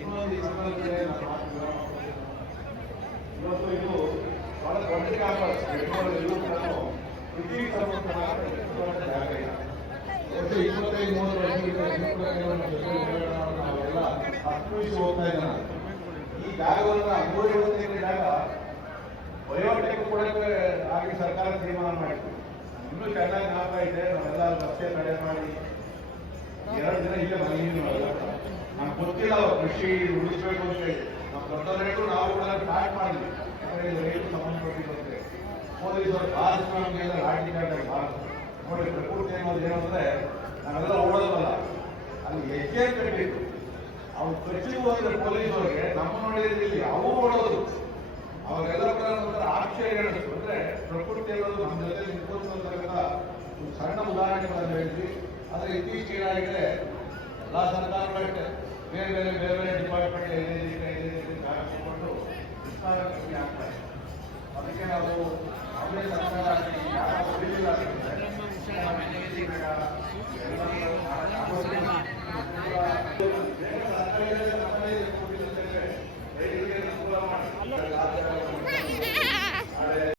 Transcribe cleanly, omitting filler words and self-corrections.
ಇನ್ನೊಂದು ಈ ಸಂದರ್ಭದಲ್ಲಿ ಇವತ್ತು ಇದು ಬಹಳ ದೊಡ್ಡ ಜಾಗ ಎಲ್ಲೂ ಕೂಡ ಕೃಷಿ ಜಾಗ ಇಲ್ಲ. ಒಟ್ಟು 25-30 ವರ್ಷದಿಂದ ನಾವೆಲ್ಲ ಅನುಭವಿಸಿ ಹೋಗ್ತಾ ಇದ್ದಾನೆ. ಈ ಜಾಗವನ್ನು ಅನುಭವಿಸುವ ಜಾಗ ಬಯೋಟೆಕ್ ಕೊಡಕ್ಕೆ ಆಗಿ ಸರ್ಕಾರ ತೀರ್ಮಾನ ಮಾಡಿತ್ತು. ಇನ್ನೂ ಚೆನ್ನಾಗಿ ಆಗ್ತಾ ಇದೆ. ನಾವೆಲ್ಲ ರಸ್ತೆ ತಡೆ ಮಾಡಿ 2 ದಿನ ಇಲ್ಲೇ ಮನೆಯಿಂದ ನಮ್ಗೆ ಗೊತ್ತಿಲ್ಲ ಕೃಷಿ ಉಳಿಸ್ಬೇಕು ಅಂತ ಹೇಳಿ ನಾವು ದೊಡ್ಡ ರೈತರು ನಾವು ಕೂಡ ಸ್ಟಾರ್ಟ್ ಮಾಡಿದ್ವಿ. ಯಾಕಂದ್ರೆ ಇದು ರೈತರು ಸಂಬಂಧಪಟ್ಟಿರುತ್ತೆ. ಪೊಲೀಸರು ಭಾರತ ನಮಗೆಲ್ಲ ಲಾಠಿ ಚಾರ್ಜ್ ಭಾರತ ನೋಡಿ ಪ್ರಕೃತಿ ಅನ್ನೋದು ಏನು ಅಂದ್ರೆ ನಾವೆಲ್ಲ ಓಡೋದಲ್ಲ, ಅಲ್ಲಿ ಹೆಜ್ಜೆ ಕಟ್ಟಬೇಕು. ಅವ್ರು ಕಚ್ಚಿಗೆ ಹೋದ್ರೆ ಪೊಲೀಸರಿಗೆ ನಮ್ಮ ನೋಡಿದ್ರೆ ಅವು ಓಡೋದು. ಅವರೆಲ್ಲ ಕೂಡ ಒಂಥರ ಆಶ್ಚರ್ಯ ಅಂದ್ರೆ ಪ್ರಕೃತಿ ಅನ್ನೋದು ನಮ್ಮ ಜೊತೆ ನಿಂತ್ಕೊಂತ ಒಂದು ಸಣ್ಣ ಉದಾಹರಣೆಗಳನ್ನು ಹೇಳಿದ್ವಿ. ಆದರೆ ಇತ್ತೀಚೆಗೆ ಏನಾಗಿದೆ, ಎಲ್ಲ ಸರ್ಕಾರಗಳಿಗೆ ಬೇರೆ ಡಿಪಾರ್ಟ್ಮೆಂಟ್ ಜಾಗ ಕೊಟ್ಟು ವಿಸ್ತಾರ ಆಗ್ತಾರೆ. ಅದಕ್ಕೆ ನಾವು